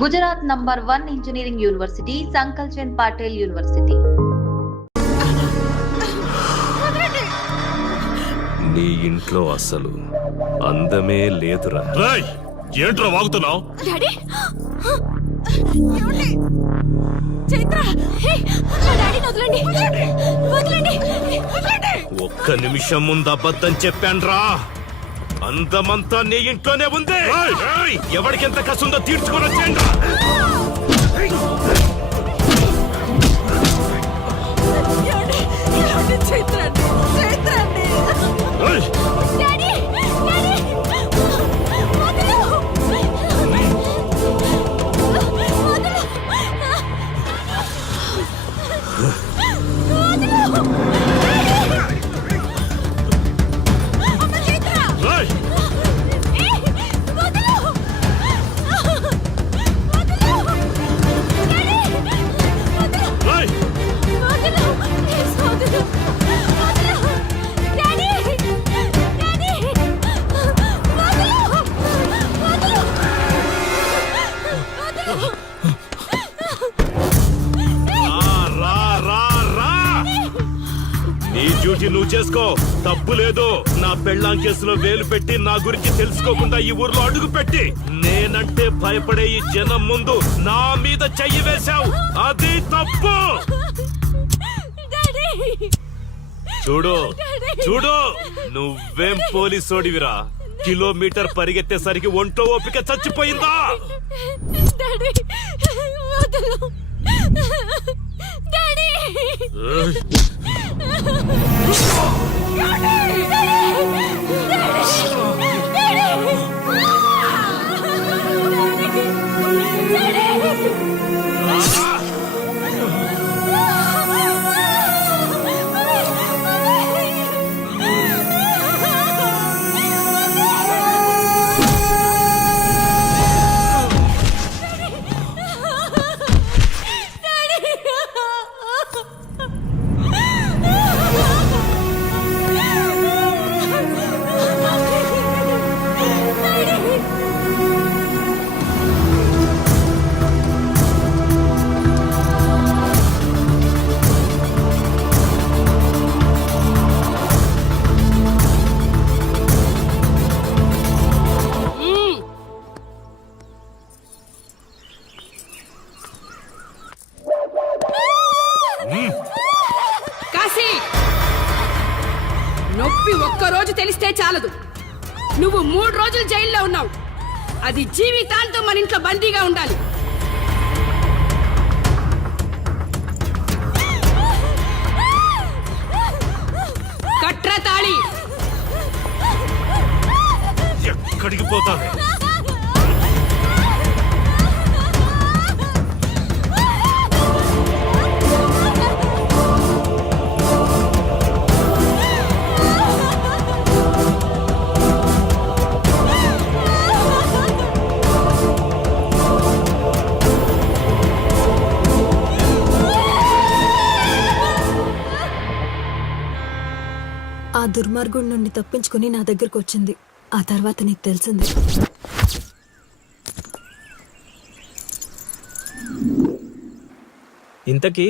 Gujarat number one engineering university Sankalchand Patel university. నీ ఇంట్లో అసలు అందమే లేదురా. రాయ్ ఏంట్రా వాగుతున్నావు? డాడీ! ఏమండి? చైత్ర హే, మా డాడీని వదలండి. వదలండి. వదలండి. ఒక్క నిమిషం ముందు అబద్ధం చెప్పాన్రా. అందమంతా నీ ఇంట్లోనే ఉంది. ఎవరికెంత కసుందో తీర్చుకొని వచ్చేయండి చేసుకో. తప్పు లేదు. నా పెళ్ళాం కేసులో వేలు పెట్టి నా గురించి తెలుసుకోకుండా ఈ ఊర్లో అడుగు పెట్టి నేనంటే భయపడే ఈ జనం ముందు నా మీద చెయ్యి వేశావు. అది తప్పు. చూడు. చూడు. నువ్వేం పోలీసోడివిరా? కిలోమీటర్ పరిగెత్తేసరికి ఒంటో ఓపిక చచ్చిపోయిందా? డాడీ. కాశీ! నొప్పి ఒక్క రోజు తెలిస్తే చాలదు. నువ్వు మూడు రోజులు జైల్లో ఉన్నావు. అది జీవితాంతం మన ఇంట్లో బందీగా ఉండాలి. దుర్మార్గుడి నుండి తప్పించుకుని నా దగ్గరకు వచ్చింది. ఆ తర్వాత నీకు తెలిసింది. ఇంతకీ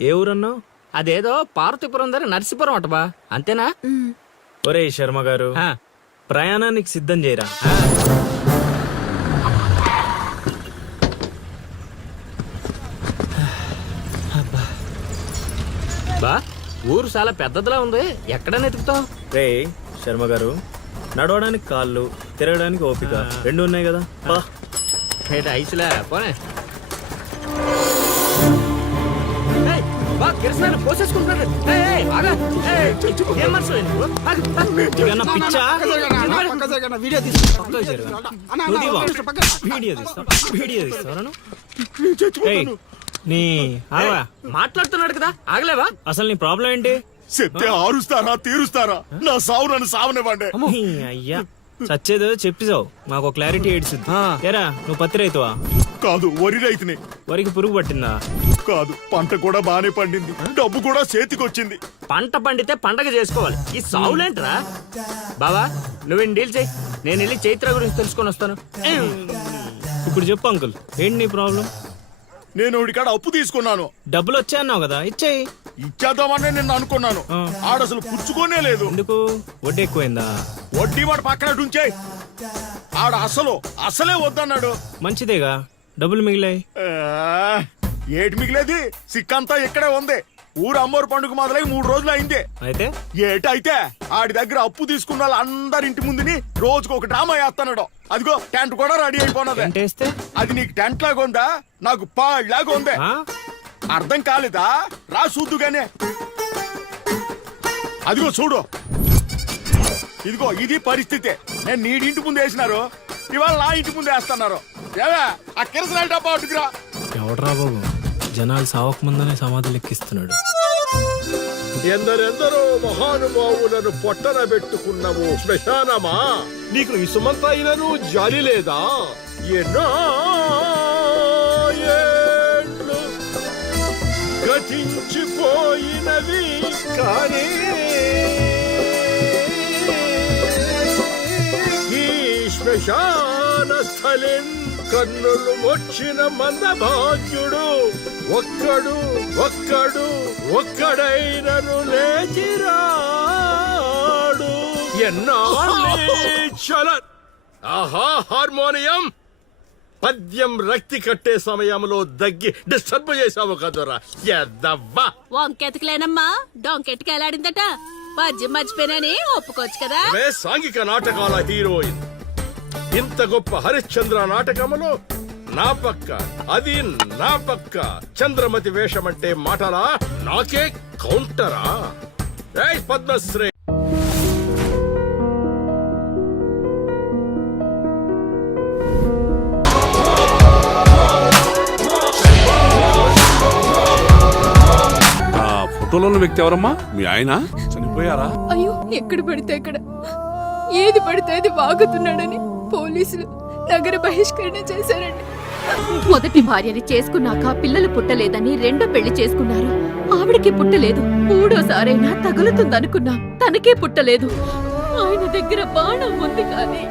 ఏ ఊరన్నావు? అదేదో పార్వతీపురం దగ్గర నరసీపురం అటబా అంతేనా? ఒరే శర్మ గారు ఆ, ప్రయాణానికి సిద్ధం చేయరా? బా. ఊరు చాలా పెద్దదిలా ఉంది. ఎక్కడ నెతుకుతాం రే శర్మ గారు నడవడానికి కాళ్ళు తిరగడానికి ఓపిక రెండు ఉన్నాయి కదా. పా. ఐసులే పోనే. కిరసనాయలు పోసేసుకుంటున్నాడు. వీడియో తీస్తా? వీడియో తీస్తా నీ ఆవా మాట్లాడుతున్నాడు కదా ఆగలేవా? అసలు నీ ప్రాబ్లం ఏంటి? చెప్తే ఆరుస్తారా తీరుస్తారా? నా సావు నన్ను సావనివ్వండి. నీ అయ్యా. చచ్చేదో చెప్పిసావు. మాకు క్లారిటీ ఏడ్చుద్ది ఏరా నువ్వు పత్తి రైతువా? కాదు వరి రైతుని. వరికి పురుగు పట్టిందా? కాదు పంట కూడా బానే పండింది. డబ్బు కూడా చేతికొచ్చింది. పంట పండితే పండగ చేసుకోవాలి. ఈ సావులేంట్రా? బావా నువ్వు డీల్ చేయి. నేను వెళ్ళి చైత్ర గురించి తెలుసుకొని వస్తాను. ఇప్పుడు చెప్పు అంకుల్. ఏంటి నీ ప్రాబ్లం? నేను ఇక్కడ అప్పు తీసుకున్నాను. డబ్బులు వచ్చాయన్నావు కదా ఇచ్చేయి. ఇచ్చేద్దామని నేను అనుకున్నాను. ఆ. ఆడ అసలు పుచ్చుకోనే లేదు. ఎందుకు? వడ్డీ ఎక్కువైందా? వడ్డీ వాడు పక్కన ఉంచే ఆడ అసలు అసలే వద్దన్నాడు. మంచిదేగా డబ్బులు మిగిలాయి. ఏటి మిగిలేది? సిక్కంతా ఇక్కడే ఉంది. ఊరు అమ్మోరు పండుగ మొదలై మూడు రోజులు అయింది. అయితే? ఏటైతే ఆడి దగ్గర అప్పు తీసుకున్న వాళ్ళు అందరి ఇంటి ముందుని రోజుకు ఒక డ్రామా వేస్తున్నాడు. అదిగో టెంట్ కూడా రెడీ వేస్తే? అది నీకు టెంట్ లాగా ఉందా? నాకు పాళ్ళలాగా ఉంది. ఆ? అర్థం కాలేదా? రా చూద్దుగానే అదిగో చూడు. ఇదిగో ఇది పరిస్థితి. నేను నీడింటి ముందు వేసినారు ఇవాళ నా ఇంటి ముందు వేస్తున్నారు. ఏవే ఆ కిరసనాలు డబ్బా అటుకురా ఎవడరా బాబు? జనాలు సావకముందనే సమాధులు ఎక్కిస్తున్నాడు. ఎందరెందరో మహానుభావులను పొట్టన పెట్టుకున్నావు శ్మశానమా? నీకు ఇసుమంతైనను జాలి లేదా? ఎన్నో ఏండ్లు గతించిపోయినవి కానీ ఈ శ్మశాన స్థలిన్ కన్నులు వచ్చిన మంద భాగ్యుడు ఒక్కడు ఒక్కడు ఒక్కడైనను లేచిరాడు. ఎన్నాళ్ళే చల ఆహా హార్మోనియం. పద్యం రక్తి కట్టే సమయంలో దగ్గి డిస్టర్బ్ చేసావు కదరా. ఎద్దవ్వా. వంకెతకలేనమ్మా డొంకెట్టుకు ఎలాడిందట పద్యం మర్చిపోయినని ఒప్పుకోవచ్చు కదా. సాంఘిక నాటకాల హీరోయిన్. ఇంత గొప్ప హరిశ్చంద్ర నాటకములో నా పక్క అది నా పక్క చంద్రమతి వేషం అంటే మాటలా? నాకే కౌంటరా? ఏయ్ పద్మశ్రీ! ఆ ఫోటోలో ఉన్న వ్యక్తి ఎవరమ్మా? మీ ఆయన? చనిపోయారా? అయ్యో ఎక్కడ పడితే అక్కడ? ఏది పడితే అది వాగుతున్నాడని పోలీసులు నగర బహిష్కరణ చేశారండి. మొదటి భార్యని చేసుకున్నాక పిల్లలు పుట్టలేదని రెండో పెళ్ళి చేసుకున్నారు. ఆవిడకి పుట్టలేదు. మూడోసారైనా తగులుతుందనుకున్నా తనకే పుట్టలేదు. ఆయన దగ్గర బాణం ఉంది కానీ